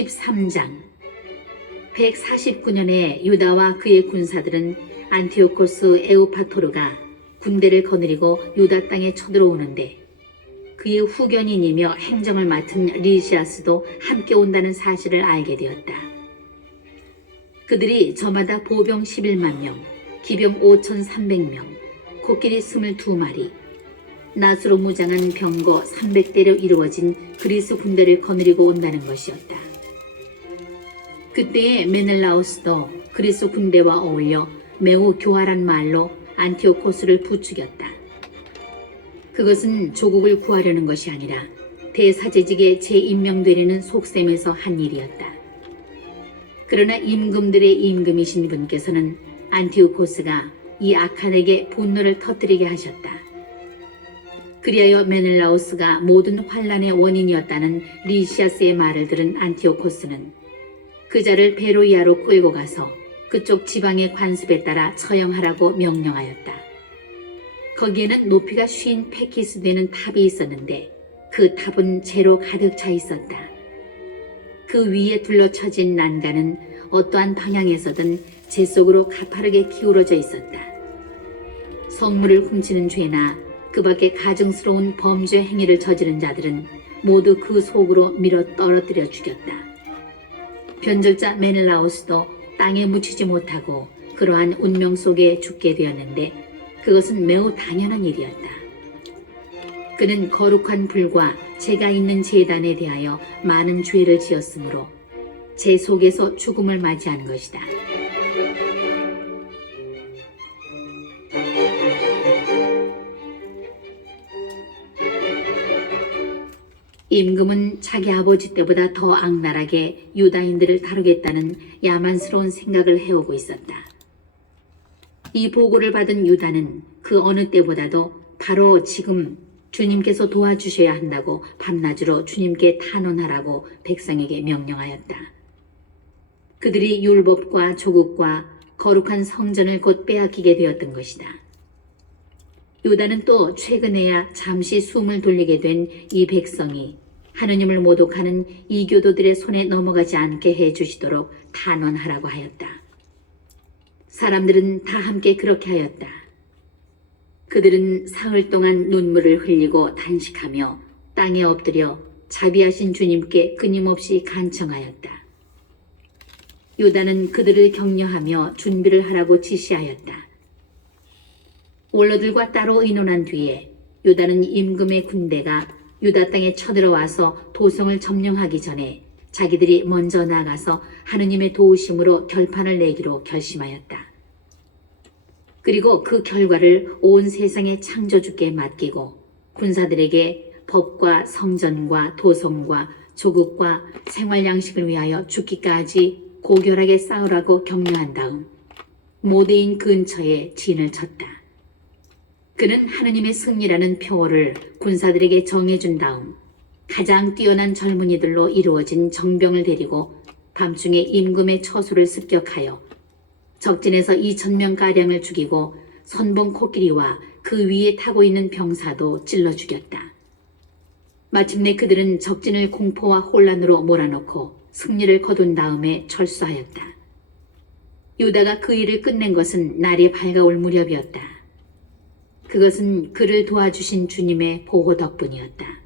13장 149년에 유다와 그의 군사들은 안티오코스 에우파토르가 군대를 거느리고 유다 땅에 쳐들어오는데 그의 후견인이며 행정을 맡은 리시아스도 함께 온다는 사실을 알게 되었다. 그들이 저마다 보병 11만 명, 기병 5,300명, 코끼리 22마리, 낫으로 무장한 병거 300대로 이루어진 그리스 군대를 거느리고 온다는 것이었다. 그때에 메넬라오스도 그리스 군대와 어울려 매우 교활한 말로 안티오코스를 부추겼다. 그것은 조국을 구하려는 것이 아니라 대사제직에 재임명되려는 속셈에서 한 일이었다. 그러나 임금들의 임금이신 분께서는 안티오코스가 이 악한에게 분노를 터뜨리게 하셨다. 그리하여 메넬라오스가 모든 환란의 원인이었다는 리시아스의 말을 들은 안티오코스는 그 자를 베로이아로 끌고 가서 그쪽 지방의 관습에 따라 처형하라고 명령하였다. 거기에는 높이가 50 되는 탑이 있었는데 그 탑은 재로 가득 차 있었다. 그 위에 둘러쳐진 난간은 어떠한 방향에서든 재 속으로 가파르게 기울어져 있었다. 성물을 훔치는 죄나 그 밖에 가증스러운 범죄 행위를 저지른 자들은 모두 그 속으로 밀어 떨어뜨려 죽였다. 변절자 메넬라오스도 땅에 묻히지 못하고 그러한 운명 속에 죽게 되었는데 그것은 매우 당연한 일이었다. 그는 거룩한 불과 재가 있는 제단에 대하여 많은 죄를 지었으므로 재 속에서 죽음을 맞이한 것이다. 임금은 자기 아버지 때보다 더 악랄하게 유다인들을 다루겠다는 야만스러운 생각을 해오고 있었다. 이 보고를 받은 유다는 그 어느 때보다도 바로 지금 주님께서 도와주셔야 한다고 밤낮으로 주님께 탄원하라고 백성에게 명령하였다. 그들이 율법과 조국과 거룩한 성전을 곧 빼앗기게 되었던 것이다. 유다는 또 최근에야 잠시 숨을 돌리게 된 이 백성이 하느님을 모독하는 이교도들의 손에 넘어가지 않게 해주시도록 탄원하라고 하였다. 사람들은 다 함께 그렇게 하였다. 그들은 사흘 동안 눈물을 흘리고 단식하며 땅에 엎드려 자비하신 주님께 끊임없이 간청하였다. 유다는 그들을 격려하며 준비를 하라고 지시하였다. 원로들과 따로 의논한 뒤에 유다는 임금의 군대가 유다 땅에 쳐들어와서 도성을 점령하기 전에 자기들이 먼저 나가서 하느님의 도우심으로 결판을 내기로 결심하였다. 그리고 그 결과를 온 세상의 창조주께 맡기고 군사들에게 법과 성전과 도성과 조국과 생활 양식을 위하여 죽기까지 고결하게 싸우라고 격려한 다음 모대인 근처에 진을 쳤다. 그는 하느님의 승리라는 표어를 군사들에게 정해준 다음 가장 뛰어난 젊은이들로 이루어진 정병을 데리고 밤중에 임금의 처소를 습격하여 적진에서 2,000명가량을 죽이고 선봉 코끼리와 그 위에 타고 있는 병사도 찔러 죽였다. 마침내 그들은 적진을 공포와 혼란으로 몰아넣고 승리를 거둔 다음에 철수하였다. 유다가 그 일을 끝낸 것은 날이 밝아올 무렵이었다. 그것은 그를 도와주신 주님의 보호 덕분이었다.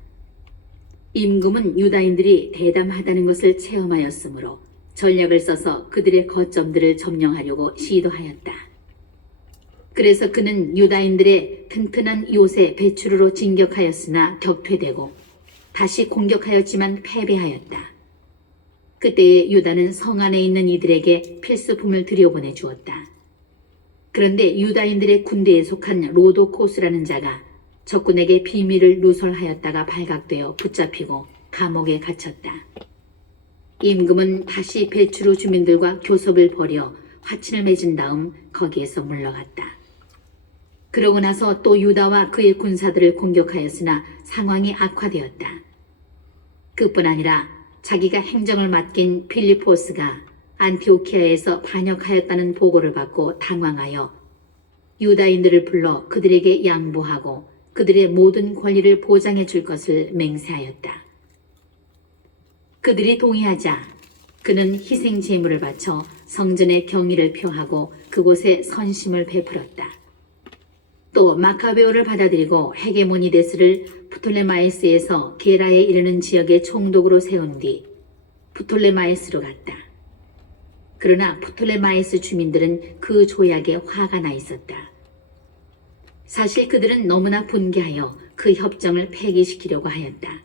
임금은 유다인들이 대담하다는 것을 체험하였으므로 전략을 써서 그들의 거점들을 점령하려고 시도하였다. 그래서 그는 유다인들의 튼튼한 요새 베추르로 진격하였으나 격퇴되고 다시 공격하였지만 패배하였다. 그때에 유다는 성 안에 있는 이들에게 필수품을 들여보내 주었다. 그런데 유다인들의 군대에 속한 로도코스라는 자가 적군에게 비밀을 누설하였다가 발각되어 붙잡히고 감옥에 갇혔다. 임금은 다시 베추르 주민들과 교섭을 벌여 화친을 맺은 다음 거기에서 물러갔다. 그러고 나서 또 유다와 그의 군사들을 공격하였으나 상황이 악화되었다. 그뿐 아니라 자기가 행정을 맡긴 필리포스가 안티오키아에서 반역하였다는 보고를 받고 당황하여 유다인들을 불러 그들에게 양보하고 그들의 모든 권리를 보장해 줄 것을 맹세하였다. 그들이 동의하자 그는 희생 제물을 바쳐 성전의 경의를 표하고 그곳에 선심을 베풀었다. 또 마카베오를 받아들이고 헤게모니데스를 프톨레마이스에서 게라에 이르는 지역의 총독으로 세운 뒤 프톨레마이스로 갔다. 그러나 프톨레마이스 주민들은 그 조약에 화가 나 있었다. 사실 그들은 너무나 분개하여 그 협정을 폐기시키려고 하였다.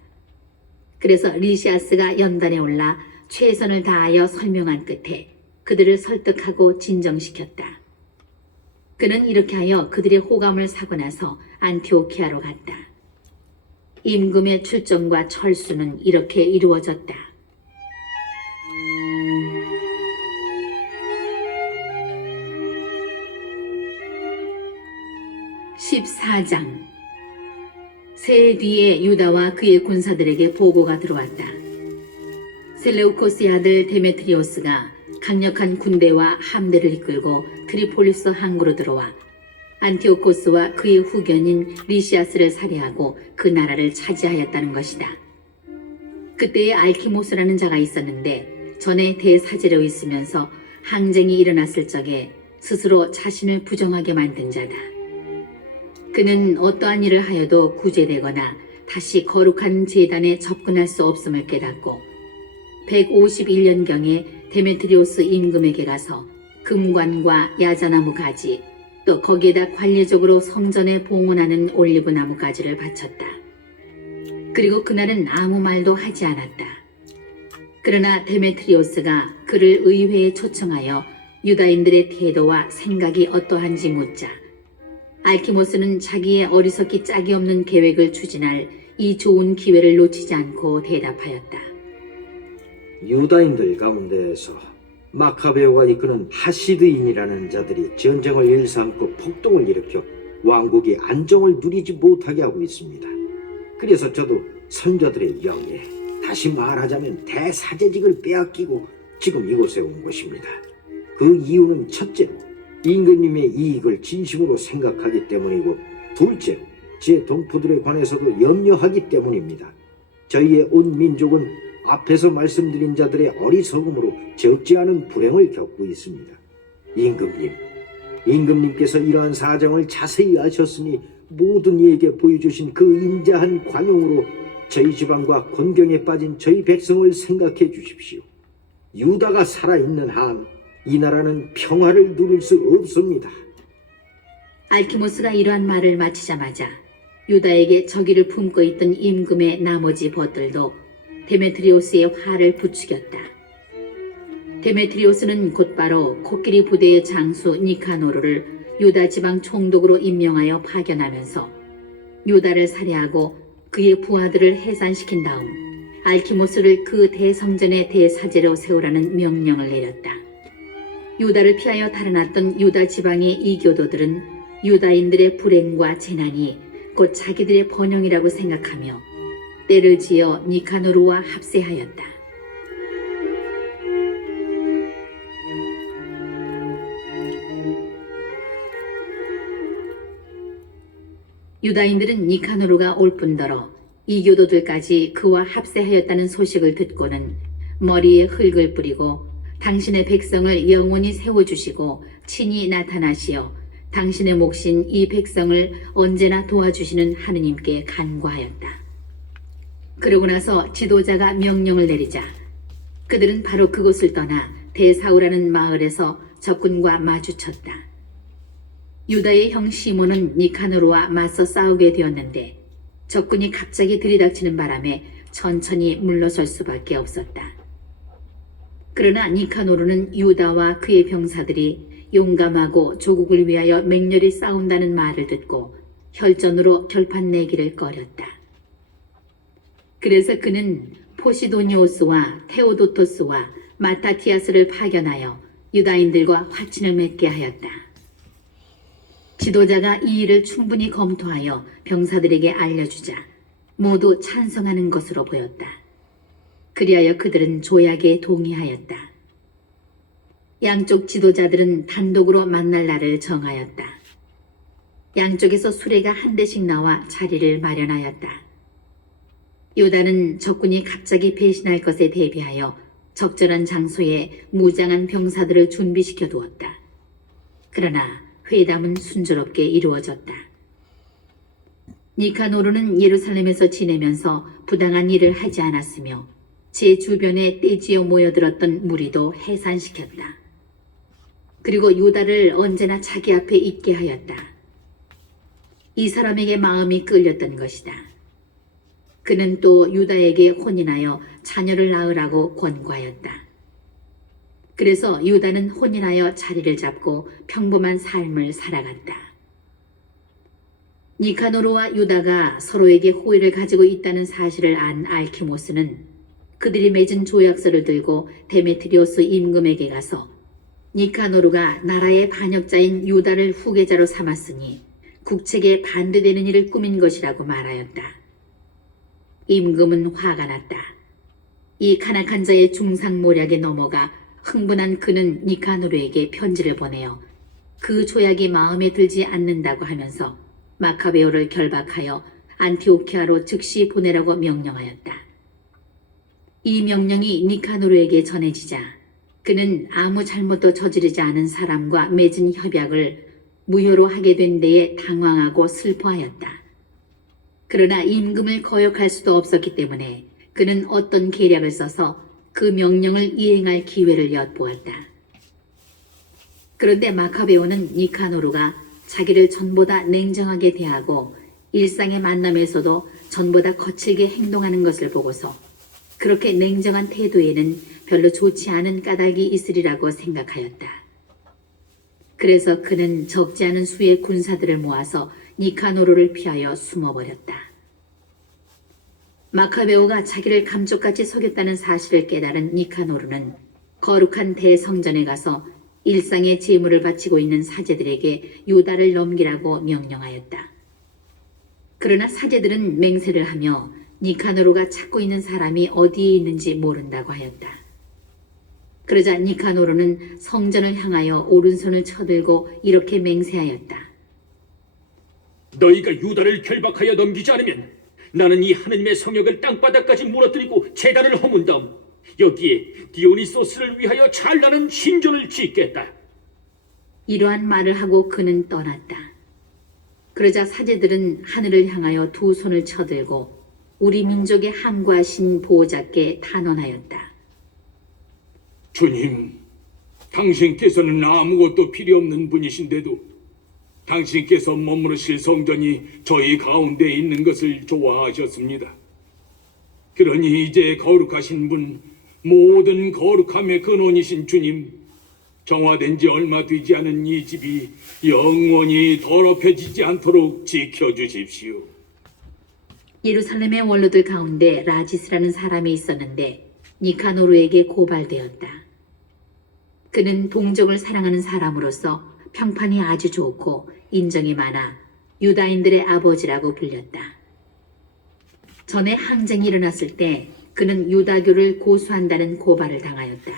그래서 리시아스가 연단에 올라 최선을 다하여 설명한 끝에 그들을 설득하고 진정시켰다. 그는 이렇게 하여 그들의 호감을 사고 나서 안티오키아로 갔다. 임금의 출정과 철수는 이렇게 이루어졌다. 14장. 새해 뒤에 유다와 그의 군사들에게 보고가 들어왔다. 셀레우코스의 아들 데메트리오스가 강력한 군대와 함대를 이끌고 트리폴리스 항구로 들어와 안티오코스와 그의 후견인 리시아스를 살해하고 그 나라를 차지하였다는 것이다. 그때에 알키모스라는 자가 있었는데 전에 대사제로 있으면서 항쟁이 일어났을 적에 스스로 자신을 부정하게 만든 자다. 그는 어떠한 일을 하여도 구제되거나 다시 거룩한 제단에 접근할 수 없음을 깨닫고 151년경에 데메트리오스 임금에게 가서 금관과 야자나무 가지 또 거기에다 관례적으로 성전에 봉헌하는 올리브나무 가지를 바쳤다. 그리고 그날은 아무 말도 하지 않았다. 그러나 데메트리오스가 그를 의회에 초청하여 유다인들의 태도와 생각이 어떠한지 묻자 알키모스는 자기의 어리석기 짝이 없는 계획을 추진할 이 좋은 기회를 놓치지 않고 대답하였다. 유다인들 가운데에서 마카베오가 이끄는 하시드인이라는 자들이 전쟁을 일삼고 폭동을 일으켜 왕국이 안정을 누리지 못하게 하고 있습니다. 그래서 저도 선조들의 영예, 다시 말하자면 대사제직을 빼앗기고 지금 이곳에 온 것입니다. 그 이유는 첫째로 임금님의 이익을 진심으로 생각하기 때문이고 둘째로 제 동포들에 관해서도 염려하기 때문입니다. 저희의 온 민족은 앞에서 말씀드린 자들의 어리석음으로 적지 않은 불행을 겪고 있습니다. 임금님께서 이러한 사정을 자세히 아셨으니 모든 이에게 보여주신 그 인자한 관용으로 저희 지방과 곤경에 빠진 저희 백성을 생각해 주십시오. 유다가 살아있는 한 이 나라는 평화를 누릴 수 없습니다. 알키모스가 이러한 말을 마치자마자 유다에게 적의를 품고 있던 임금의 나머지 벗들도 데메트리오스의 화를 부추겼다. 데메트리오스는 곧바로 코끼리 부대의 장수 니카노르를 유다 지방 총독으로 임명하여 파견하면서 유다를 살해하고 그의 부하들을 해산시킨 다음 알키모스를 그 대성전의 대사제로 세우라는 명령을 내렸다. 유다를 피하여 달아났던 유다 지방의 이교도들은 유다인들의 불행과 재난이 곧 자기들의 번영이라고 생각하며 때를 지어 니카노르와 합세하였다. 유다인들은 니카노르가 올 뿐더러 이교도들까지 그와 합세하였다는 소식을 듣고는 머리에 흙을 뿌리고 당신의 백성을 영원히 세워주시고 친히 나타나시어 당신의 몫인 이 백성을 언제나 도와주시는 하느님께 간구하였다. 그러고 나서 지도자가 명령을 내리자 그들은 바로 그곳을 떠나 대사우라는 마을에서 적군과 마주쳤다. 유다의 형 시몬은 니카노르와 맞서 싸우게 되었는데 적군이 갑자기 들이닥치는 바람에 천천히 물러설 수밖에 없었다. 그러나 니카노르는 유다와 그의 병사들이 용감하고 조국을 위하여 맹렬히 싸운다는 말을 듣고 혈전으로 결판 내기를 꺼렸다. 그래서 그는 포시도니오스와 테오도토스와 마타티아스를 파견하여 유다인들과 화친을 맺게 하였다. 지도자가 이 일을 충분히 검토하여 병사들에게 알려주자 모두 찬성하는 것으로 보였다. 그리하여 그들은 조약에 동의하였다. 양쪽 지도자들은 단독으로 만날 날을 정하였다. 양쪽에서 수레가 한 대씩 나와 자리를 마련하였다. 유다는 적군이 갑자기 배신할 것에 대비하여 적절한 장소에 무장한 병사들을 준비시켜 두었다. 그러나 회담은 순조롭게 이루어졌다. 니카노르는 예루살렘에서 지내면서 부당한 일을 하지 않았으며 제 주변에 떼지어 모여들었던 무리도 해산시켰다. 그리고 유다를 언제나 자기 앞에 있게 하였다. 이 사람에게 마음이 끌렸던 것이다. 그는 또 유다에게 혼인하여 자녀를 낳으라고 권고하였다. 그래서 유다는 혼인하여 자리를 잡고 평범한 삶을 살아갔다. 니카노르와 유다가 서로에게 호의를 가지고 있다는 사실을 안 알키모스는 그들이 맺은 조약서를 들고 데메트리오스 임금에게 가서 니카노르가 나라의 반역자인 유다를 후계자로 삼았으니 국책에 반대되는 일을 꾸민 것이라고 말하였다. 임금은 화가 났다. 이 간악한 자의 중상모략에 넘어가 흥분한 그는 니카노르에게 편지를 보내어 그 조약이 마음에 들지 않는다고 하면서 마카베오를 결박하여 안티오키아로 즉시 보내라고 명령하였다. 이 명령이 니카노르에게 전해지자 그는 아무 잘못도 저지르지 않은 사람과 맺은 협약을 무효로 하게 된 데에 당황하고 슬퍼하였다. 그러나 임금을 거역할 수도 없었기 때문에 그는 어떤 계략을 써서 그 명령을 이행할 기회를 엿보았다. 그런데 마카베오는 니카노르가 자기를 전보다 냉정하게 대하고 일상의 만남에서도 전보다 거칠게 행동하는 것을 보고서 그렇게 냉정한 태도에는 별로 좋지 않은 까닭이 있으리라고 생각하였다. 그래서 그는 적지 않은 수의 군사들을 모아서 니카노르를 피하여 숨어버렸다. 마카베오가 자기를 감쪽같이 속였다는 사실을 깨달은 니카노르는 거룩한 대성전에 가서 일상의 제물을 바치고 있는 사제들에게 유다를 넘기라고 명령하였다. 그러나 사제들은 맹세를 하며 니카노르가 찾고 있는 사람이 어디에 있는지 모른다고 하였다. 그러자 니카노르는 성전을 향하여 오른손을 쳐들고 이렇게 맹세하였다. 너희가 유다를 결박하여 넘기지 않으면 나는 이 하느님의 성역을 땅바닥까지 무너뜨리고 제단을 허문 다음 여기에 디오니소스를 위하여 찬란한 신전을 짓겠다. 이러한 말을 하고 그는 떠났다. 그러자 사제들은 하늘을 향하여 두 손을 쳐들고 우리 민족의 함구하신 보호자께 탄원하였다. 주님, 당신께서는 아무것도 필요 없는 분이신데도 당신께서 머무르실 성전이 저희 가운데 있는 것을 좋아하셨습니다. 그러니 이제 거룩하신 분, 모든 거룩함의 근원이신 주님, 정화된 지 얼마 되지 않은 이 집이 영원히 더럽혀지지 않도록 지켜주십시오. 예루살렘의 원로들 가운데 라지스라는 사람이 있었는데 니카노르에게 고발되었다. 그는 동족을 사랑하는 사람으로서 평판이 아주 좋고 인정이 많아 유다인들의 아버지라고 불렸다. 전에 항쟁이 일어났을 때 그는 유다교를 고수한다는 고발을 당하였다.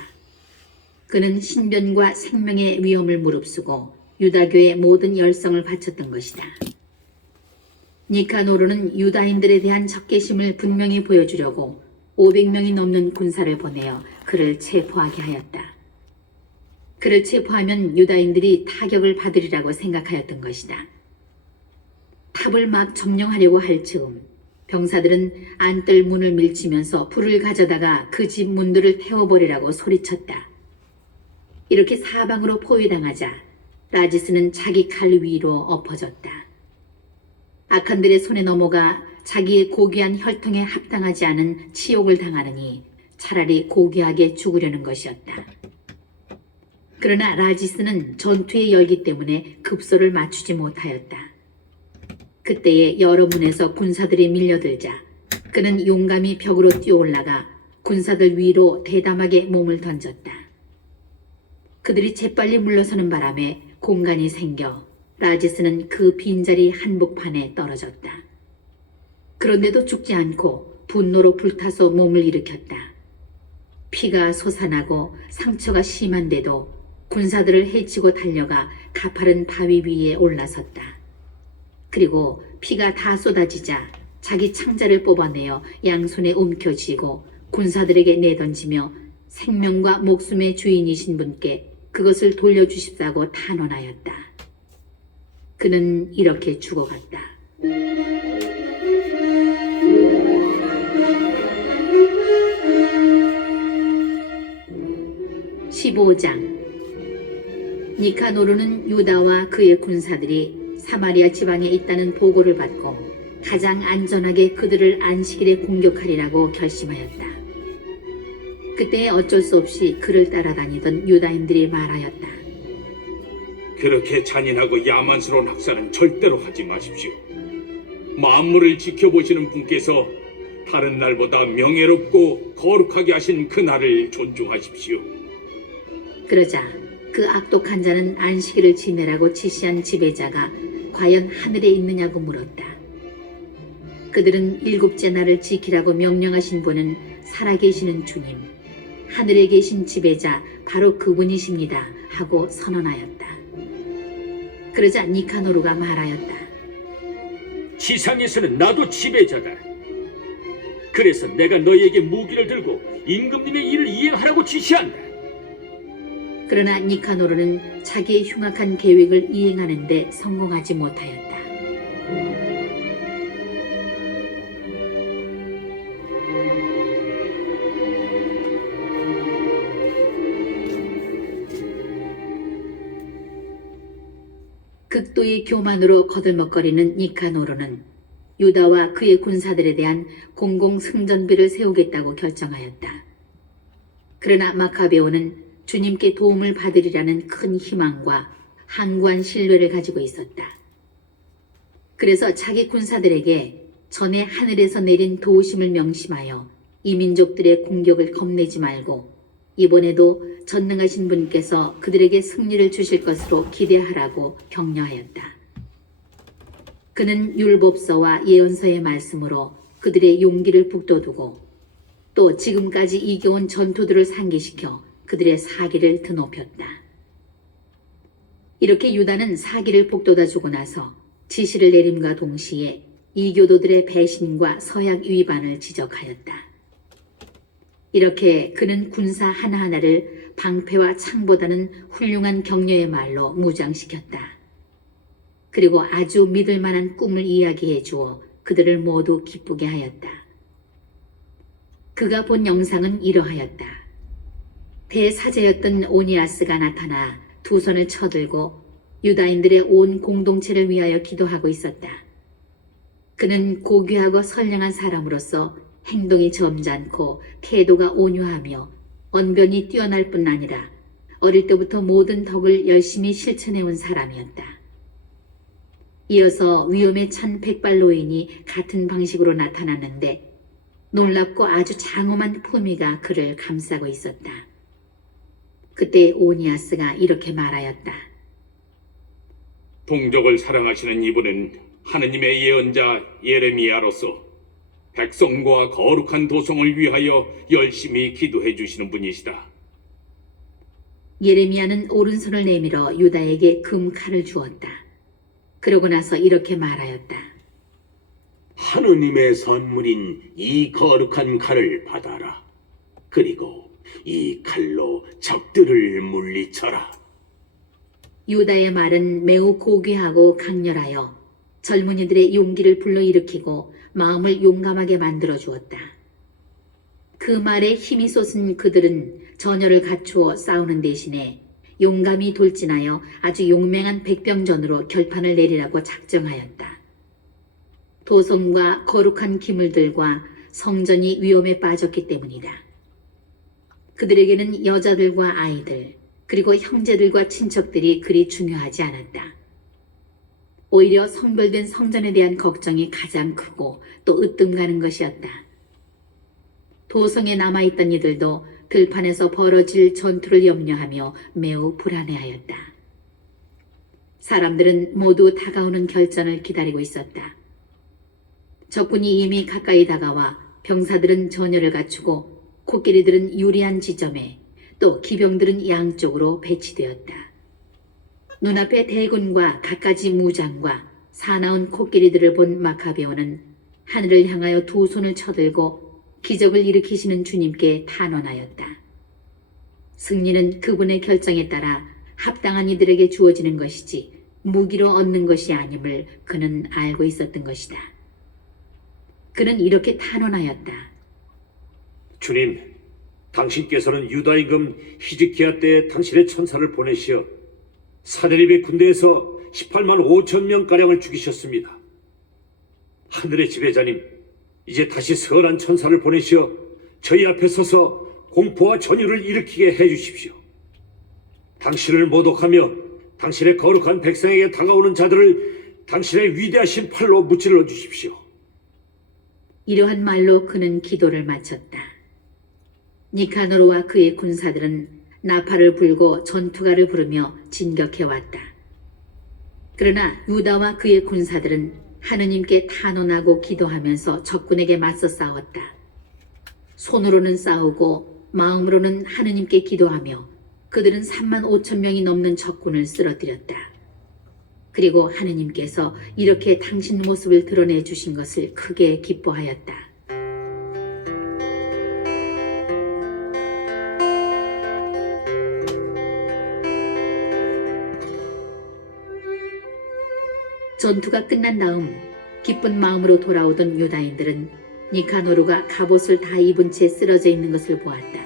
그는 신변과 생명의 위험을 무릅쓰고 유다교의 모든 열성을 바쳤던 것이다. 니카노르는 유다인들에 대한 적개심을 분명히 보여주려고 500명이 넘는 군사를 보내어 그를 체포하게 하였다. 그를 체포하면 유다인들이 타격을 받으리라고 생각하였던 것이다. 탑을 막 점령하려고 할 즈음 병사들은 안뜰 문을 밀치면서 불을 가져다가 그 집 문들을 태워버리라고 소리쳤다. 이렇게 사방으로 포위당하자 라지스는 자기 칼 위로 엎어졌다. 악한들의 손에 넘어가 자기의 고귀한 혈통에 합당하지 않은 치욕을 당하느니 차라리 고귀하게 죽으려는 것이었다. 그러나 라지스는 전투의 열기 때문에 급소를 맞추지 못하였다. 그때에 여러 문에서 군사들이 밀려들자 그는 용감히 벽으로 뛰어올라가 군사들 위로 대담하게 몸을 던졌다. 그들이 재빨리 물러서는 바람에 공간이 생겨 라지스는 그 빈자리 한복판에 떨어졌다. 그런데도 죽지 않고 분노로 불타서 몸을 일으켰다. 피가 솟아나고 상처가 심한데도 군사들을 해치고 달려가 가파른 바위 위에 올라섰다. 그리고 피가 다 쏟아지자 자기 창자를 뽑아내어 양손에 움켜쥐고 군사들에게 내던지며 생명과 목숨의 주인이신 분께 그것을 돌려주십사고 탄원하였다. 그는 이렇게 죽어갔다. 15장. 니카노르는 유다와 그의 군사들이 사마리아 지방에 있다는 보고를 받고 가장 안전하게 그들을 안식일에 공격하리라고 결심하였다. 그때 어쩔 수 없이 그를 따라다니던 유다인들이 말하였다. 그렇게 잔인하고 야만스러운 학살은 절대로 하지 마십시오. 만물을 지켜보시는 분께서 다른 날보다 명예롭고 거룩하게 하신 그 날을 존중하십시오. 그러자 그 악독한 자는 안식일을 지내라고 지시한 지배자가 과연 하늘에 있느냐고 물었다. 그들은 7째 날을 지키라고 명령하신 분은 살아계시는 주님, 하늘에 계신 지배자 바로 그분이십니다 하고 선언하였다. 그러자 니카노르가 말하였다. 지상에서는 나도 지배자다. 그래서 내가 너희에게 무기를 들고 임금님의 일을 이행하라고 지시한다. 그러나 니카노르는 자기의 흉악한 계획을 이행하는 데 성공하지 못하였다. 극도의 교만으로 거들먹거리는 니카노르는 유다와 그의 군사들에 대한 공공 승전비를 세우겠다고 결정하였다. 그러나 마카베오는 주님께 도움을 받으리라는 큰 희망과 항구한 신뢰를 가지고 있었다. 그래서 자기 군사들에게 전에 하늘에서 내린 도우심을 명심하여 이 민족들의 공격을 겁내지 말고 이번에도 전능하신 분께서 그들에게 승리를 주실 것으로 기대하라고 격려하였다. 그는 율법서와 예언서의 말씀으로 그들의 용기를 북돋우고 또 지금까지 이겨온 전투들을 상기시켜 그들의 사기를 드높였다. 이렇게 유다는 사기를 북돋아주고 나서 지시를 내림과 동시에 이교도들의 배신과 서약 위반을 지적하였다. 이렇게 그는 군사 하나하나를 방패와 창보다는 훌륭한 격려의 말로 무장시켰다. 그리고 아주 믿을 만한 꿈을 이야기해 주어 그들을 모두 기쁘게 하였다. 그가 본 영상은 이러하였다. 대사제였던 오니아스가 나타나 두 손을 쳐들고 유다인들의 온 공동체를 위하여 기도하고 있었다. 그는 고귀하고 선량한 사람으로서 행동이 점잖고 태도가 온유하며 언변이 뛰어날 뿐 아니라 어릴 때부터 모든 덕을 열심히 실천해온 사람이었다. 이어서 위험에 찬 백발노인이 같은 방식으로 나타났는데 놀랍고 아주 장엄한 품위가 그를 감싸고 있었다. 그때 오니아스가 이렇게 말하였다. 동족을 사랑하시는 이분은 하느님의 예언자 예레미야로서 백성과 거룩한 도성을 위하여 열심히 기도해 주시는 분이시다. 예레미야는 오른손을 내밀어 유다에게 금칼을 주었다. 그러고 나서 이렇게 말하였다. 하느님의 선물인 이 거룩한 칼을 받아라. 그리고 이 칼로 적들을 물리쳐라. 유다의 말은 매우 고귀하고 강렬하여 젊은이들의 용기를 불러일으키고 마음을 용감하게 만들어 주었다. 그 말에 힘이 솟은 그들은 전열을 갖추어 싸우는 대신에 용감히 돌진하여 아주 용맹한 백병전으로 결판을 내리라고 작정하였다. 도성과 거룩한 기물들과 성전이 위험에 빠졌기 때문이다. 그들에게는 여자들과 아이들, 그리고 형제들과 친척들이 그리 중요하지 않았다. 오히려 성별된 성전에 대한 걱정이 가장 크고 또 으뜸 가는 것이었다. 도성에 남아있던 이들도 들판에서 벌어질 전투를 염려하며 매우 불안해하였다. 사람들은 모두 다가오는 결전을 기다리고 있었다. 적군이 이미 가까이 다가와 병사들은 전열을 갖추고 코끼리들은 유리한 지점에 또 기병들은 양쪽으로 배치되었다. 눈앞에 대군과 갖가지 무장과 사나운 코끼리들을 본 마카베오는 하늘을 향하여 두 손을 쳐들고 기적을 일으키시는 주님께 탄원하였다. 승리는 그분의 결정에 따라 합당한 이들에게 주어지는 것이지 무기로 얻는 것이 아님을 그는 알고 있었던 것이다. 그는 이렇게 탄원하였다. 주님, 당신께서는 유다 임금 히즈키야 때 당신의 천사를 보내시어 사데립의 군대에서 18만 5천 명가량을 죽이셨습니다. 하늘의 지배자님, 이제 다시 선한 천사를 보내시어 저희 앞에 서서 공포와 전율을 일으키게 해주십시오. 당신을 모독하며 당신의 거룩한 백성에게 다가오는 자들을 당신의 위대하신 팔로 무찔러 주십시오. 이러한 말로 그는 기도를 마쳤다. 니카노르와 그의 군사들은 나팔을 불고 전투가를 부르며 진격해왔다. 그러나 유다와 그의 군사들은 하느님께 탄원하고 기도하면서 적군에게 맞서 싸웠다. 손으로는 싸우고 마음으로는 하느님께 기도하며 그들은 3만 5천 명이 넘는 적군을 쓰러뜨렸다. 그리고 하느님께서 이렇게 당신 모습을 드러내 주신 것을 크게 기뻐하였다. 전투가 끝난 다음 기쁜 마음으로 돌아오던 유다인들은 니카노르가 갑옷을 다 입은 채 쓰러져 있는 것을 보았다.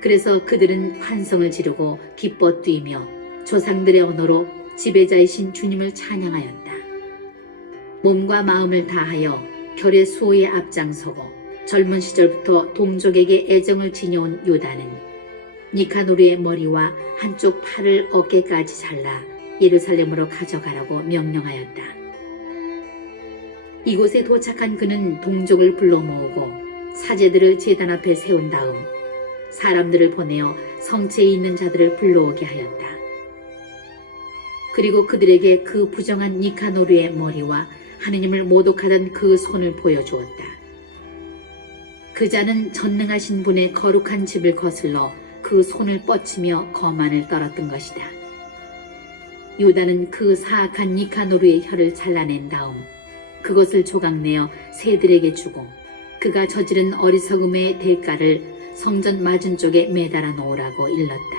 그래서 그들은 환성을 지르고 기뻐 뛰며 조상들의 언어로 지배자이신 주님을 찬양하였다. 몸과 마음을 다하여 결의 수호에 앞장서고 젊은 시절부터 동족에게 애정을 지녀온 유다는 니카노르의 머리와 한쪽 팔을 어깨까지 잘라 예루살렘으로 가져가라고 명령하였다. 이곳에 도착한 그는 동족을 불러 모으고 사제들을 제단 앞에 세운 다음 사람들을 보내어 성체에 있는 자들을 불러오게 하였다. 그리고 그들에게 그 부정한 니카노르의 머리와 하느님을 모독하던 그 손을 보여주었다. 그 자는 전능하신 분의 거룩한 집을 거슬러 그 손을 뻗치며 거만을 떨었던 것이다. 유다는 그 사악한 니카노르의 혀를 잘라낸 다음 그것을 조각내어 새들에게 주고 그가 저지른 어리석음의 대가를 성전 맞은쪽에 매달아 놓으라고 일렀다.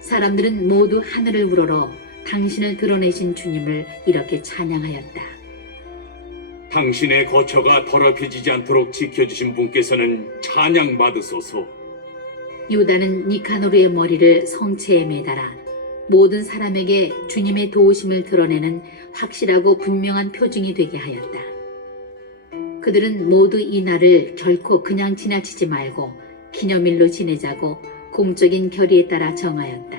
사람들은 모두 하늘을 우러러 당신을 드러내신 주님을 이렇게 찬양하였다. 당신의 거처가 더럽혀지지 않도록 지켜주신 분께서는 찬양받으소서. 유다는 니카노르의 머리를 성체에 매달아 모든 사람에게 주님의 도우심을 드러내는 확실하고 분명한 표징이 되게 하였다. 그들은 모두 이 날을 결코 그냥 지나치지 말고 기념일로 지내자고 공적인 결의에 따라 정하였다.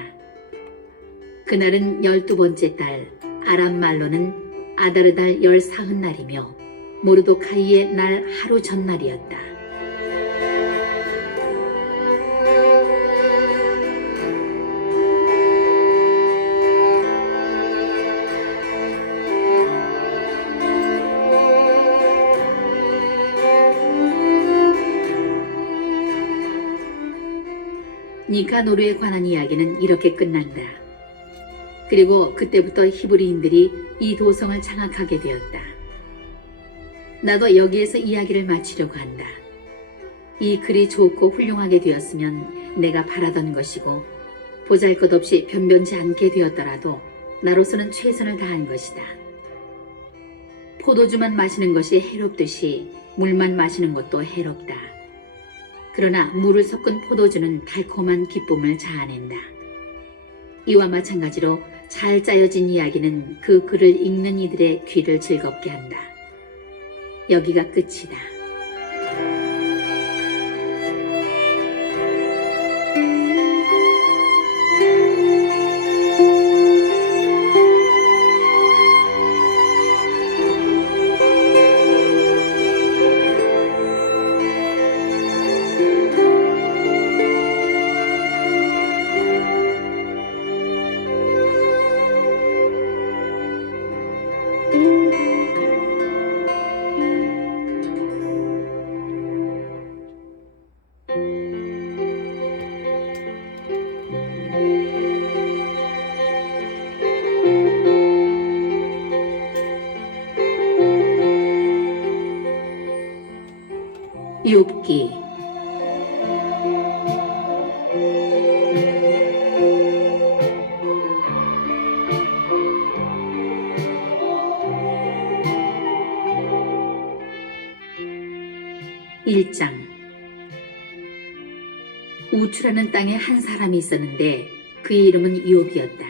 그날은 12번째 달, 아람 말로는 아다르달 14흔날이며 모르도카이의 날 하루 전날이었다. 니카노르에 관한 이야기는 이렇게 끝난다. 그리고 그때부터 히브리인들이 이 도성을 장악하게 되었다. 나도 여기에서 이야기를 마치려고 한다. 이 글이 좋고 훌륭하게 되었으면 내가 바라던 것이고 보잘것없이 변변치 않게 되었더라도 나로서는 최선을 다한 것이다. 포도주만 마시는 것이 해롭듯이 물만 마시는 것도 해롭다. 그러나 물을 섞은 포도주는 달콤한 기쁨을 자아낸다. 이와 마찬가지로 잘 짜여진 이야기는 그 글을 읽는 이들의 귀를 즐겁게 한다. 여기가 끝이다. 하는 땅에 한 사람이 있었는데 그의 이름은 욥이었다.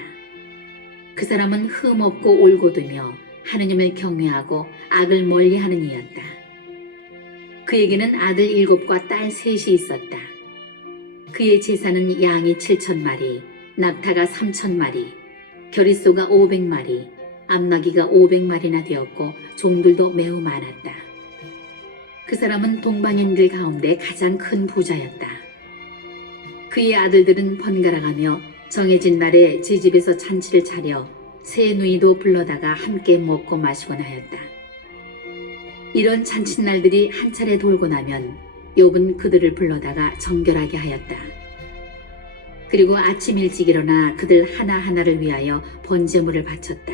그 사람은 흠없고 올곧으며 하느님을 경외하고 악을 멀리하는 이였다. 그에게는 아들 7과 딸 3이 있었다. 그의 재산은 양이 7,000마리, 낙타가 3,000마리, 겨릿소가 500마리, 암나귀가 500마리나 되었고 종들도 매우 많았다. 그 사람은 동방인들 가운데 가장 큰 부자였다. 그의 아들들은 번갈아가며 정해진 날에 제 집에서 잔치를 차려 새 누이도 불러다가 함께 먹고 마시곤 하였다. 이런 잔칫날들이 한 차례 돌고 나면 욥은 그들을 불러다가 정결하게 하였다. 그리고 아침 일찍 일어나 그들 하나하나를 위하여 번제물을 바쳤다.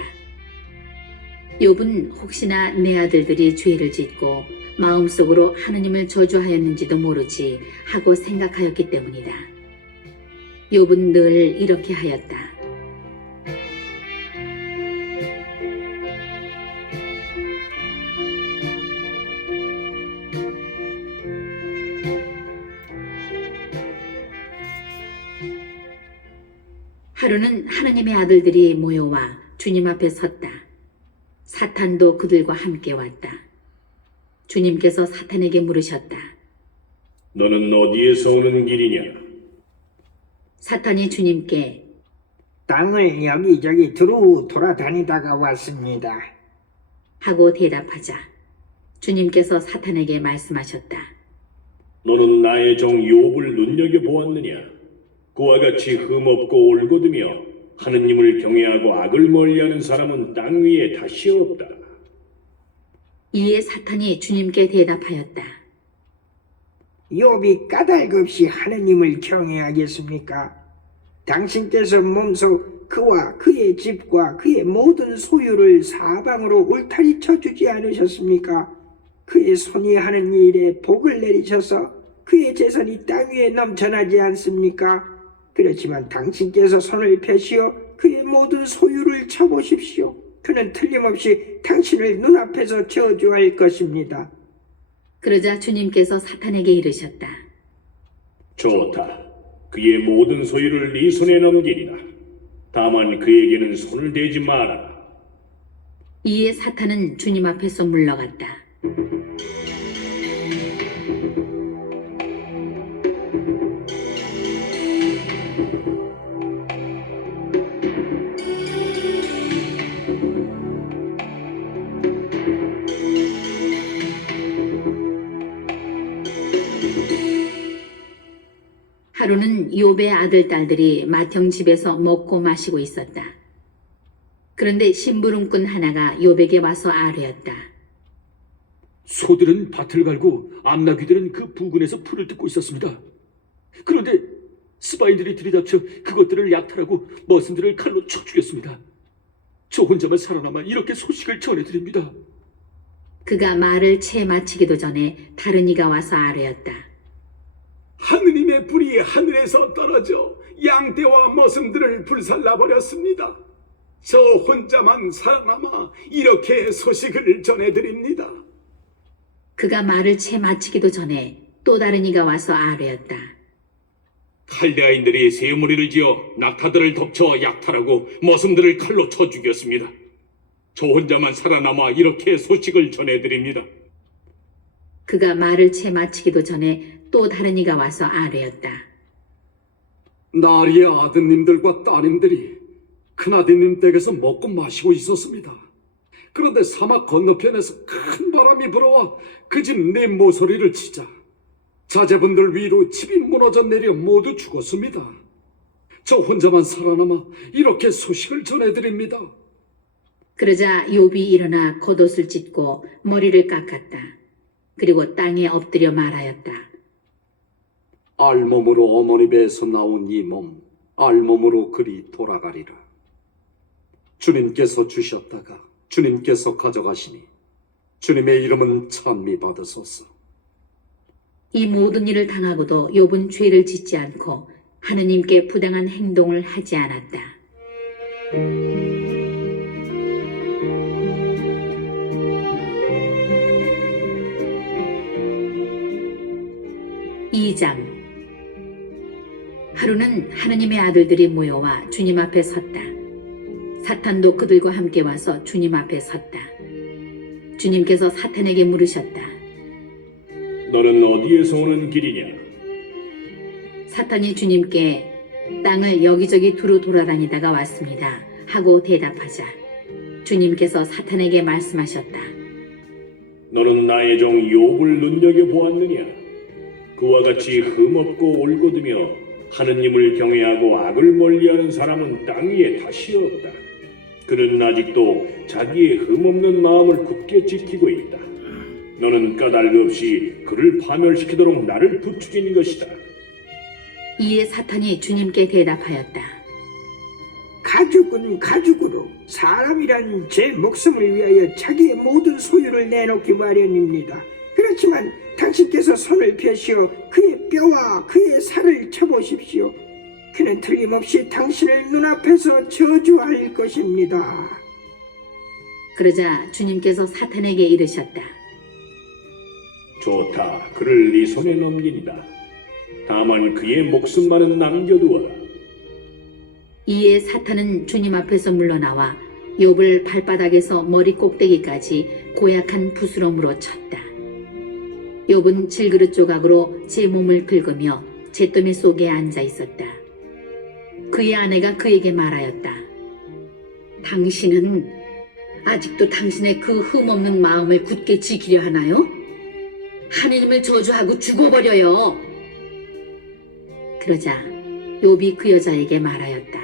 욥은 혹시나 내 아들들이 죄를 짓고 마음속으로 하느님을 저주하였는지도 모르지 하고 생각하였기 때문이다. 욥은 늘 이렇게 하였다. 하루는 하느님의 아들들이 모여와 주님 앞에 섰다. 사탄도 그들과 함께 왔다. 주님께서 사탄에게 물으셨다. 너는 어디에서 오는 길이냐? 사탄이 주님께 땅을 여기저기 두루 돌아다니다가 왔습니다. 하고 대답하자 주님께서 사탄에게 말씀하셨다. 너는 나의 종 욥을 눈여겨보았느냐? 그와 같이 흠없고 올곧으며 하느님을 경외하고 악을 멀리하는 사람은 땅 위에 다시 없다. 이에 사탄이 주님께 대답하였다. 욥이 까닭없이 하느님을 경외하겠습니까? 당신께서 몸소 그와 그의 집과 그의 모든 소유를 사방으로 울타리 쳐주지 않으셨습니까? 그의 손이 하는 일에 복을 내리셔서 그의 재산이 땅 위에 넘쳐나지 않습니까? 그렇지만 당신께서 손을 펴시어 그의 모든 소유를 쳐보십시오. 그는 틀림없이 당신을 눈앞에서 저주할 것입니다. 그러자 주님께서 사탄에게 이르셨다. 좋다. 그의 모든 소유를 네 손에 넘기리라. 다만 그에게는 손을 대지 말아라. 이에 사탄은 주님 앞에서 물러갔다. 하루는 욥의 아들 딸들이 맏형 집에서 먹고 마시고 있었다. 그런데 심부름꾼 하나가 욥에게 와서 아뢰었다. 소들은 밭을 갈고 암나귀들은 그 부근에서 풀을 뜯고 있었습니다. 그런데 스파인들이 들이닥쳐 그것들을 약탈하고 머슴들을 칼로 쳐 죽였습니다. 저 혼자만 살아남아 이렇게 소식을 전해드립니다. 그가 말을 채 마치기도 전에 다른 이가 와서 아뢰었다. 하느님의 불이 하늘에서 떨어져 양떼와 머슴들을 불살라 버렸습니다. 저 혼자만 살아남아 이렇게 소식을 전해드립니다. 그가 말을 채 마치기도 전에 또 다른 이가 와서 아뢰었다. 칼데아인들이 새 무리를 지어 낙타들을 덮쳐 약탈하고 머슴들을 칼로 쳐 죽였습니다. 저 혼자만 살아남아 이렇게 소식을 전해드립니다. 그가 말을 채 마치기도 전에 또 다른 이가 와서 아뢰었다. 나리의 아드님들과 따님들이 큰아드님 댁에서 먹고 마시고 있었습니다. 그런데 사막 건너편에서 큰 바람이 불어와 그 집 내 모서리를 치자 자제분들 위로 집이 무너져 내려 모두 죽었습니다. 저 혼자만 살아남아 이렇게 소식을 전해드립니다. 그러자 욥이 일어나 겉옷을 찢고 머리를 깎았다. 그리고 땅에 엎드려 말하였다. 알몸으로 어머니 배에서 나온 이 몸, 알몸으로 그리 돌아가리라. 주님께서 주셨다가 주님께서 가져가시니 주님의 이름은 찬미 받으소서. 이 모든 일을 당하고도 욥은 죄를 짓지 않고 하느님께 부당한 행동을 하지 않았다. 2장 하루는 하느님의 아들들이 모여와 주님 앞에 섰다. 사탄도 그들과 함께 와서 주님 앞에 섰다. 주님께서 사탄에게 물으셨다. 너는 어디에서 오는 길이냐? 사탄이 주님께 땅을 여기저기 두루 돌아다니다가 왔습니다 하고 대답하자 주님께서 사탄에게 말씀하셨다. 너는 나의 종 욥을 눈여겨보았느냐? 그와 같이 흠없고 올곧으며 하느님을 경외하고 악을 멀리하는 사람은 땅 위에 다시 없다. 그는 아직도 자기의 흠없는 마음을 굳게 지키고 있다. 너는 까닭 없이 그를 파멸시키도록 나를 부추긴 것이다. 이에 사탄이 주님께 대답하였다. 가죽은 가죽으로 사람이란 제 목숨을 위하여 자기의 모든 소유를 내놓기 마련입니다. 그렇지만 당신께서 손을 펴시어 그의 뼈와 그의 살을 쳐보십시오. 그는 틀림없이 당신을 눈앞에서 저주할 것입니다. 그러자 주님께서 사탄에게 이르셨다. 좋다. 그를 네 손에 넘긴다. 다만 그의 목숨만은 남겨두어라. 이에 사탄은 주님 앞에서 물러나와 욥을 발바닥에서 머리 꼭대기까지 고약한 부스럼으로 쳤다. 욥은 질그릇 조각으로 제 몸을 긁으며 잿더미 속에 앉아 있었다. 그의 아내가 그에게 말하였다. 당신은 아직도 당신의 그 흠없는 마음을 굳게 지키려 하나요? 하느님을 저주하고 죽어버려요. 그러자 욥이 그 여자에게 말하였다.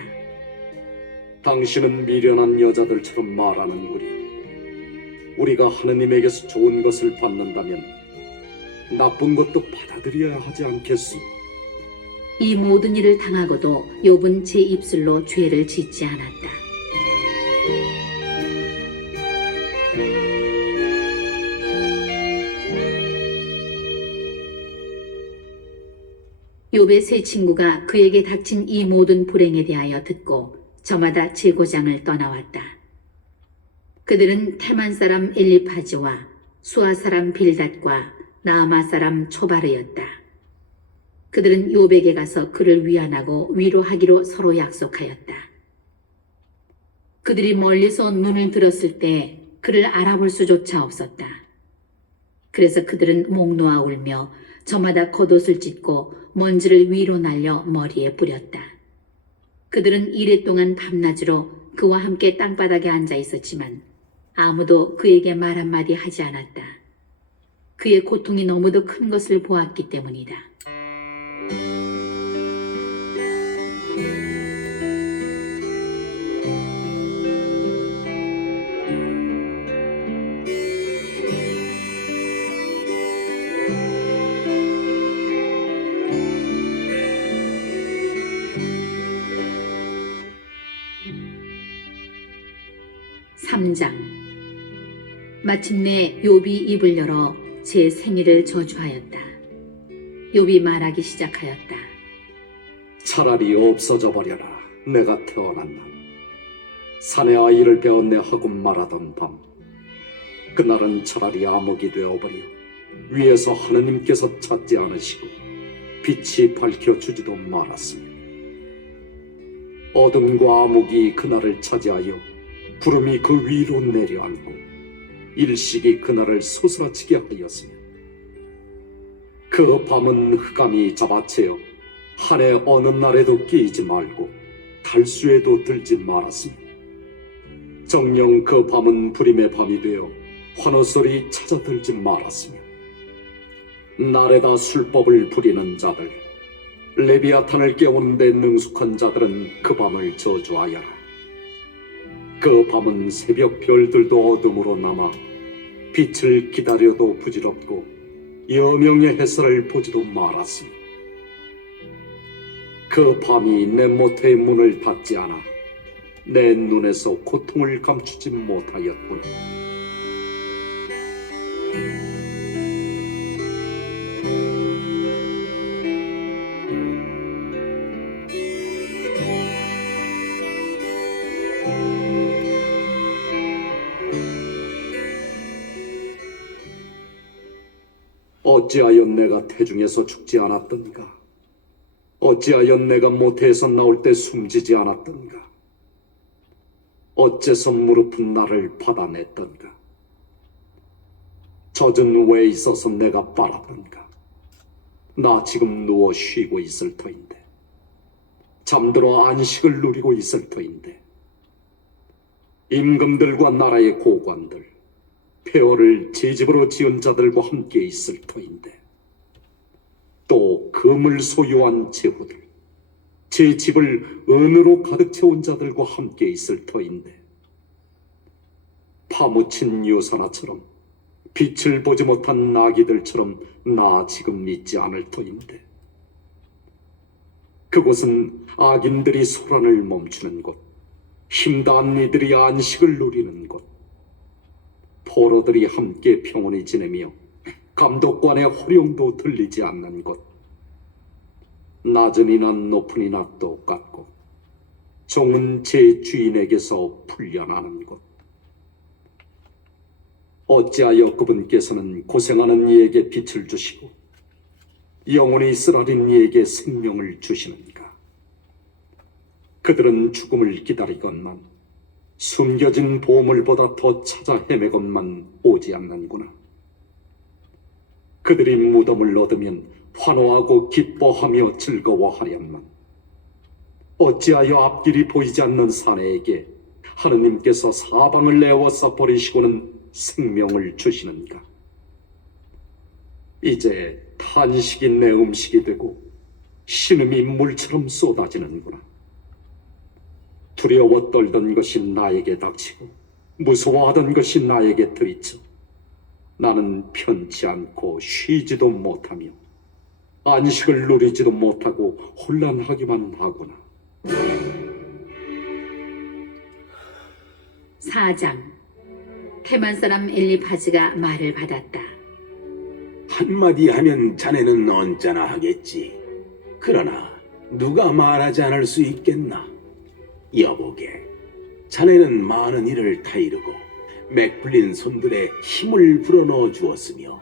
당신은 미련한 여자들처럼 말하는구려. 우리가 하느님에게서 좋은 것을 받는다면 나쁜 것도 받아들여야 하지 않겠소? 이 모든 일을 당하고도 욥은 제 입술로 죄를 짓지 않았다. 욥의 세 친구가 그에게 닥친 이 모든 불행에 대하여 듣고 저마다 제고장을 떠나왔다. 그들은 테만 사람 엘리파즈와 수아 사람 빌닷과 나아마 사람 초바르였다. 그들은 욥에게 가서 그를 위안하고 위로하기로 서로 약속하였다. 그들이 멀리서 눈을 들었을 때 그를 알아볼 수조차 없었다. 그래서 그들은 목 놓아 울며 저마다 겉옷을 찢고 먼지를 위로 날려 머리에 뿌렸다. 그들은 이랫동안 밤낮으로 그와 함께 땅바닥에 앉아 있었지만 아무도 그에게 말 한마디 하지 않았다. 그의 고통이 너무도 큰 것을 보았기 때문이다. (3장) 마침내 욥이 입을 열어 제 생일을 저주하였다. 욥이 말하기 시작하였다. 차라리 없어져 버려라. 내가 태어난 날 산에 아이를 배웠네 하고 말하던 밤, 그날은 차라리 암흑이 되어버려 위에서 하느님께서 찾지 않으시고 빛이 밝혀주지도 말았으며, 어둠과 암흑이 그날을 차지하여 구름이 그 위로 내려앉고 일식이 그날을 소스라치게 하였으며, 그 밤은 흑암이 잡아채어 한해 어느 날에도 끼이지 말고 달수에도 들지 말았으며, 정녕 그 밤은 불임의 밤이 되어 환호소리 찾아들지 말았으며, 날에다 술법을 부리는 자들, 레비아탄을 깨우는 데 능숙한 자들은 그 밤을 저주하여라. 그 밤은 새벽 별들도 어둠으로 남아 빛을 기다려도 부질없고 여명의 햇살을 보지도 말았으며, 그 밤이 내 모태의 문을 닫지 않아 내 눈에서 고통을 감추지 못하였구나. 어찌하여 내가 태중에서 죽지 않았던가? 어찌하여 내가 모태에서 나올 때 숨지지 않았던가? 어째서 무릎은 나를 받아냈던가? 젖은 왜 있어서 내가 빨았던가? 나 지금 누워 쉬고 있을 터인데, 잠들어 안식을 누리고 있을 터인데, 임금들과 나라의 고관들, 폐허를 제 집으로 지은 자들과 함께 있을 터인데, 또 금을 소유한 제후들, 제 집을 은으로 가득 채운 자들과 함께 있을 터인데, 파묻힌 요사나처럼 빛을 보지 못한 나귀들처럼 나 지금 있지 않을 터인데, 그곳은 악인들이 소란을 멈추는 곳, 힘다한 이들이 안식을 누리는 곳, 포로들이 함께 평온히 지내며 감독관의 호령도 들리지 않는 곳, 낮은 이나 높은 이나 똑같고 종은 제 주인에게서 풀려나는 곳. 어찌하여 그분께서는 고생하는 이에게 빛을 주시고 영원히 쓰라린 이에게 생명을 주시는가? 그들은 죽음을 기다리건만 숨겨진 보물보다 더 찾아 헤매건만 오지 않는구나. 그들이 무덤을 얻으면 환호하고 기뻐하며 즐거워하련만 어찌하여 앞길이 보이지 않는 사내에게 하느님께서 사방을 내어싸 버리시고는 생명을 주시는가? 이제 탄식이 내 음식이 되고 신음이 물처럼 쏟아지는구나. 두려워 떨던 것이 나에게 닥치고 무서워하던 것이 나에게 들이쳐 나는 편치 않고 쉬지도 못하며 안식을 누리지도 못하고 혼란하기만 하구나. 4장. 테만 사람 엘리파즈가 말을 받았다. 한마디 하면 자네는 언짢아 하겠지. 그러나 누가 말하지 않을 수 있겠나? 여보게, 자네는 많은 일을 타이르고 맥 풀린 손들에 힘을 불어넣어 주었으며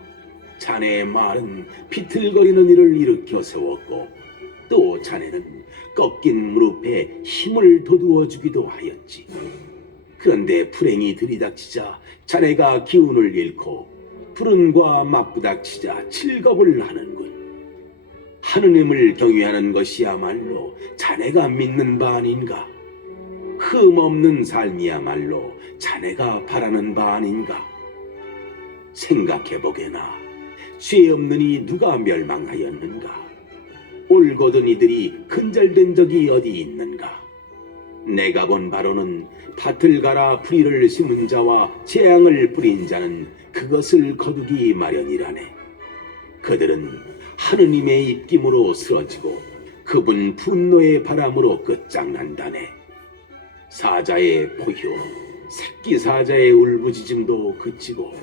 자네의 말은 비틀거리는 일을 일으켜 세웠고 또 자네는 꺾인 무릎에 힘을 돋우어 주기도 하였지. 그런데 불행이 들이닥치자 자네가 기운을 잃고 불운과 맞부닥치자 칠겁을 하는군. 하느님을 경외하는 것이야말로 자네가 믿는 바 아닌가? 흠없는 삶이야말로 자네가 바라는 바 아닌가? 생각해보게나. 죄 없는 이 누가 멸망하였는가? 올곧은 이들이 근절된 적이 어디 있는가? 내가 본 바로는 밭을 갈아 불의를 심은 자와 재앙을 뿌린 자는 그것을 거두기 마련이라네. 그들은 하느님의 입김으로 쓰러지고 그분 분노의 바람으로 끝장난다네. 사자의 포효, 새끼 사자의 울부짖음도 그치고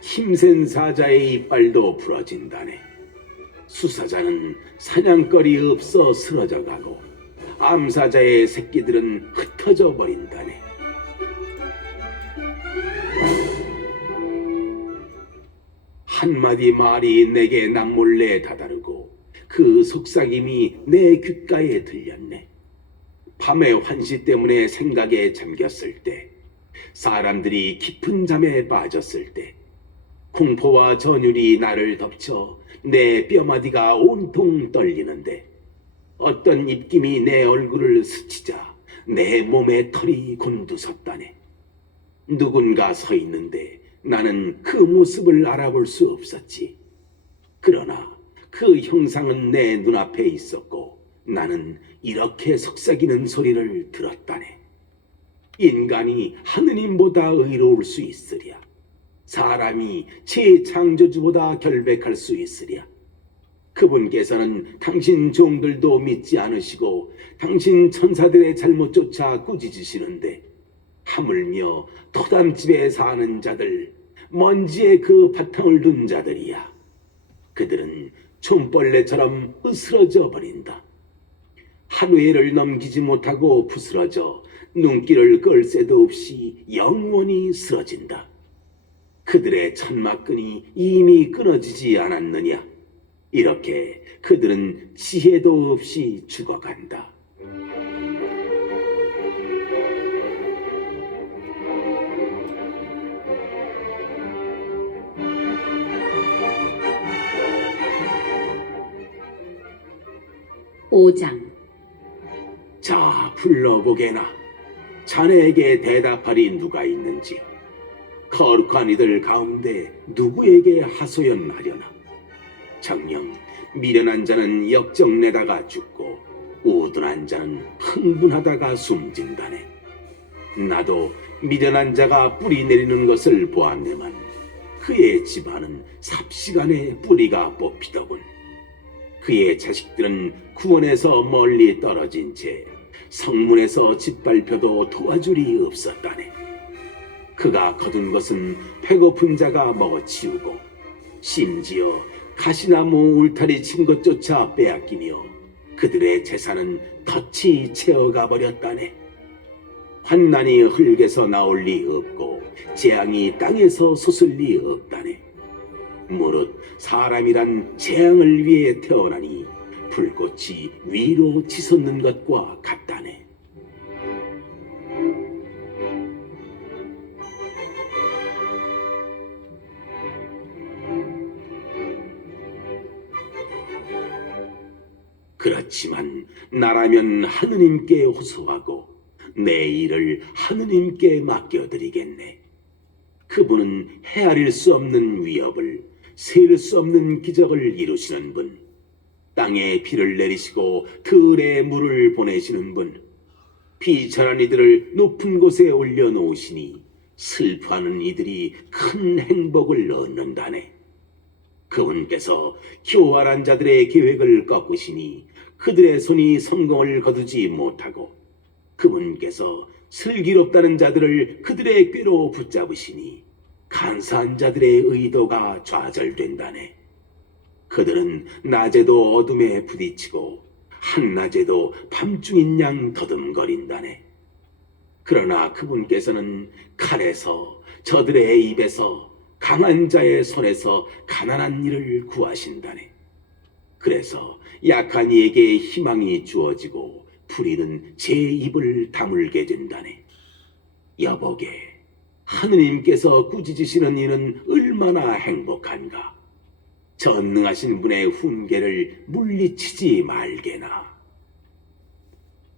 힘센 사자의 이빨도 부러진다네. 수사자는 사냥거리 없어 쓰러져 가고 암사자의 새끼들은 흩어져 버린다네. 한마디 말이 내게 남몰래 다다르고 그 속삭임이 내 귓가에 들렸네. 밤의 환시 때문에 생각에 잠겼을 때, 사람들이 깊은 잠에 빠졌을 때, 공포와 전율이 나를 덮쳐 내 뼈마디가 온통 떨리는데 어떤 입김이 내 얼굴을 스치자 내 몸에 털이 곤두섰다네. 누군가 서 있는데 나는 그 모습을 알아볼 수 없었지. 그러나 그 형상은 내 눈앞에 있었고 나는 이렇게 속삭이는 소리를 들었다네. 인간이 하느님보다 의로울 수 있으랴. 사람이 제 창조주보다 결백할 수 있으랴. 그분께서는 당신 종들도 믿지 않으시고 당신 천사들의 잘못조차 꾸짖으시는데 하물며 토담집에 사는 자들, 먼지에 그 바탕을 둔 자들이야. 그들은 촌벌레처럼 으스러져 버린다. 하루해를 넘기지 못하고 부스러져 눈길을 끌 새도 없이 영원히 쓰러진다. 그들의 천막끈이 이미 끊어지지 않았느냐? 이렇게 그들은 지혜도 없이 죽어간다. 오장 자, 불러보게나. 자네에게 대답하리 누가 있는지. 거룩한 이들 가운데 누구에게 하소연하려나. 정녕 미련한 자는 역정내다가 죽고 우둔한 자는 흥분하다가 숨진다네. 나도 미련한 자가 뿌리 내리는 것을 보았네만 그의 집안은 삽시간에 뿌리가 뽑히더군. 그의 자식들은 구원에서 멀리 떨어진 채 성문에서 짓밟혀도 도와줄이 없었다네. 그가 거둔 것은 배고픈 자가 먹어치우고 심지어 가시나무 울타리 친 것조차 빼앗기며 그들의 재산은 덫이 채워가 버렸다네. 환난이 흙에서 나올 리 없고 재앙이 땅에서 솟을 리 없다네. 무릇 사람이란 재앙을 위해 태어나니 불꽃이 위로 치솟는 것과 같다네. 그렇지만 나라면 하느님께 호소하고 내 일을 하느님께 맡겨드리겠네. 그분은 헤아릴 수 없는 위협을, 셀 수 없는 기적을 이루시는 분, 땅에 비를 내리시고 들에 물을 보내시는 분, 비천한 이들을 높은 곳에 올려놓으시니 슬퍼하는 이들이 큰 행복을 얻는다네. 그분께서 교활한 자들의 계획을 꺾으시니 그들의 손이 성공을 거두지 못하고, 그분께서 슬기롭다는 자들을 그들의 꾀로 붙잡으시니 간사한 자들의 의도가 좌절된다네. 그들은 낮에도 어둠에 부딪히고 한낮에도 밤중인 양 더듬거린다네. 그러나 그분께서는 칼에서, 저들의 입에서, 강한 자의 손에서 가난한 이를 구하신다네. 그래서 약한 이에게 희망이 주어지고 불의는 제 입을 다물게 된다네. 여보게, 하느님께서 꾸짖으시는 이는 얼마나 행복한가. 전능하신 분의 훈계를 물리치지 말게나.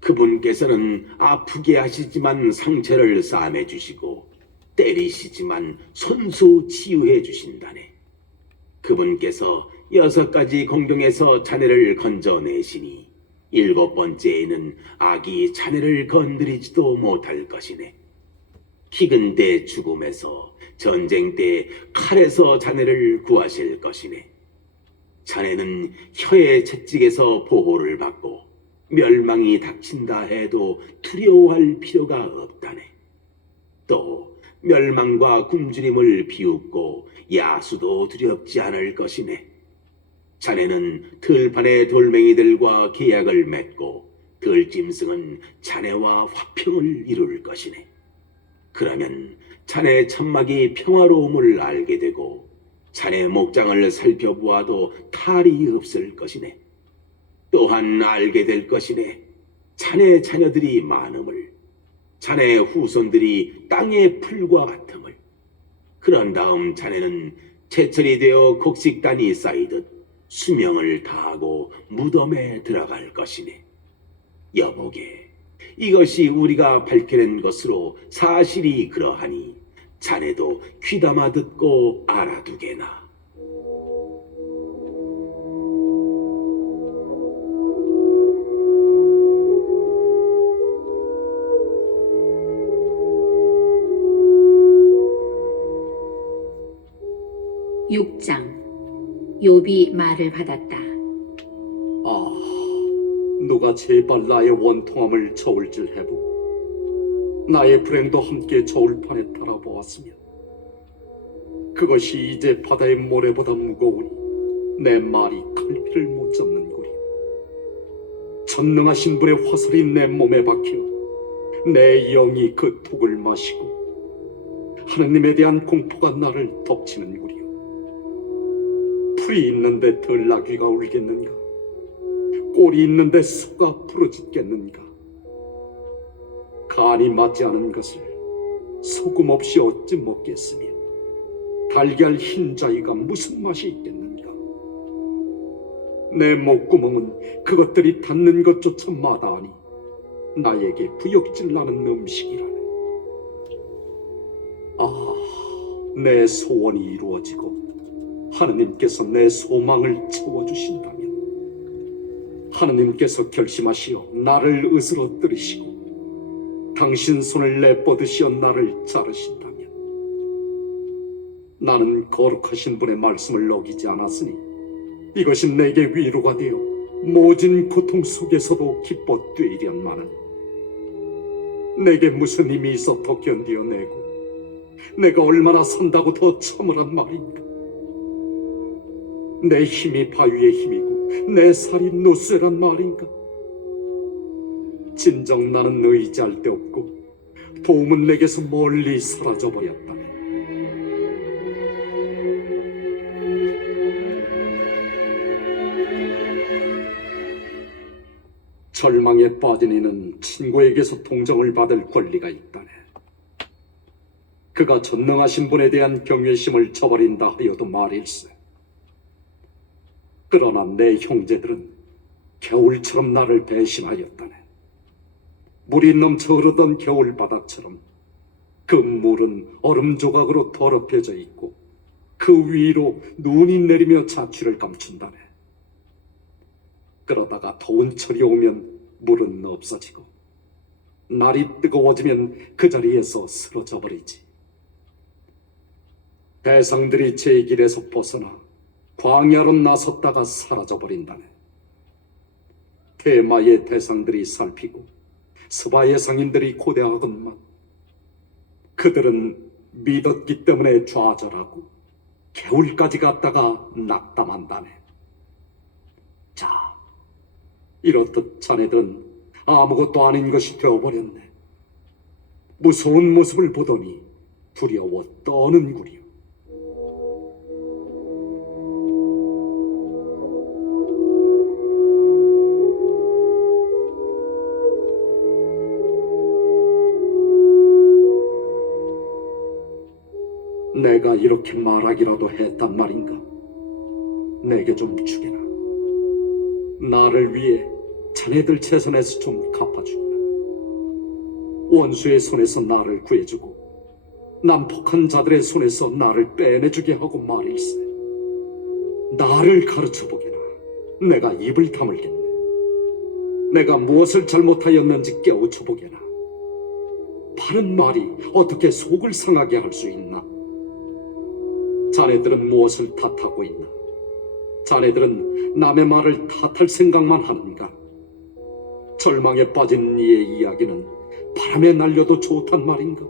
그분께서는 아프게 하시지만 상처를 싸매 주시고 때리시지만 손수 치유해 주신다네. 그분께서 6가지 공경에서 자네를 건져내시니 7번째에는 악이 자네를 건드리지도 못할 것이네. 기근 때 죽음에서, 전쟁 때 칼에서 자네를 구하실 것이네. 자네는 혀의 채찍에서 보호를 받고 멸망이 닥친다 해도 두려워할 필요가 없다네. 또 멸망과 굶주림을 비웃고 야수도 두렵지 않을 것이네. 자네는 들판의 돌멩이들과 계약을 맺고 들짐승은 자네와 화평을 이룰 것이네. 그러면 자네 천막이 평화로움을 알게 되고 자네 목장을 살펴보아도 탈이 없을 것이네. 또한 알게 될 것이네. 자네 자녀들이 많음을, 자네 후손들이 땅의 풀과 같음을. 그런 다음 자네는 제철이 되어 곡식단이 쌓이듯 수명을 다하고 무덤에 들어갈 것이네. 여보게, 이것이 우리가 밝혀낸 것으로 사실이 그러하니 자네도 귀담아 듣고 알아두게나. 육장 욥이 말을 받았다. 누가 제발 나의 원통함을 저울질 해보고 나의 불행도 함께 저울판에 달아보았으면 그것이 이제 바다의 모래보다 무거우니 내 말이 칼피를 못 잡는구려. 전능하신 분의 화살이 내 몸에 박혀 내 영이 그 독을 마시고 하느님에 대한 공포가 나를 덮치는구려. 풀이 있는데 들나귀가 울겠는가? 꼴이 있는데 소가 부르짖겠는가? 간이 맞지 않은 것을 소금 없이 어찌 먹겠으며 달걀 흰자위가 무슨 맛이 있겠는가? 내 목구멍은 그것들이 닿는 것조차 마다하니 나에게 부역질 나는 음식이라네. 아, 내 소원이 이루어지고 하느님께서 내 소망을 채워주신다면, 하느님께서 결심하시어 나를 으스러뜨리시고 당신 손을 내뻗으시어 나를 자르신다면, 나는 거룩하신 분의 말씀을 어기지 않았으니 이것이 내게 위로가 되어 모진 고통 속에서도 기뻐 뛰련마는, 내게 무슨 힘이 있어 더 견디어내고 내가 얼마나 산다고 더 참으란 말인가? 내 힘이 바위의 힘이고 내 살이 노쇠란 말인가? 진정 나는 의지할 데 없고 도움은 내게서 멀리 사라져버렸다네. 절망에 빠진 이는 친구에게서 동정을 받을 권리가 있다네. 그가 전능하신 분에 대한 경외심을 저버린다 하여도 말일세. 그러나 내 형제들은 겨울처럼 나를 배신하였다네. 물이 넘쳐 흐르던 겨울바닥처럼 그 물은 얼음 조각으로 더럽혀져 있고 그 위로 눈이 내리며 자취를 감춘다네. 그러다가 더운 철이 오면 물은 없어지고 날이 뜨거워지면 그 자리에서 쓰러져 버리지. 대상들이 제 길에서 벗어나 광야로 나섰다가 사라져 버린다네. 테마의 대상들이 살피고 스바의 상인들이 고대하건만 그들은 믿었기 때문에 좌절하고 겨울까지 갔다가 낙담한다네. 자, 이렇듯 자네들은 아무것도 아닌 것이 되어버렸네. 무서운 모습을 보더니 두려워 떠는구려. 내가 이렇게 말하기라도 했단 말인가? 내게 좀 주게나. 나를 위해 자네들 재산에서 좀 갚아주거나. 원수의 손에서 나를 구해주고 난폭한 자들의 손에서 나를 빼내주게 하고 말일세. 나를 가르쳐보게나. 내가 입을 다물겠네. 내가 무엇을 잘못하였는지 깨우쳐보게나. 바른 말이 어떻게 속을 상하게 할 수 있나? 자네들은 무엇을 탓하고 있나? 자네들은 남의 말을 탓할 생각만 하는가? 절망에 빠진 이의 이야기는 바람에 날려도 좋단 말인가?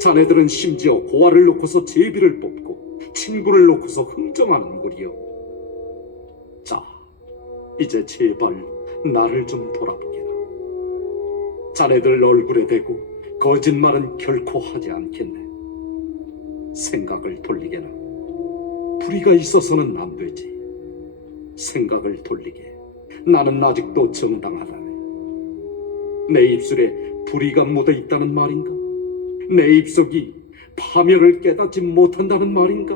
자네들은 심지어 고아를 놓고서 제비를 뽑고 친구를 놓고서 흥정하는구리요. 자, 이제 제발 나를 좀 돌아보게나. 자네들 얼굴에 대고 거짓말은 결코 하지 않겠네. 생각을 돌리게나. 불의가 있어서는 안 되지. 생각을 돌리게. 나는 아직도 정당하다네. 내 입술에 불의가 묻어 있다는 말인가? 내 입속이 파멸을 깨닫지 못한다는 말인가?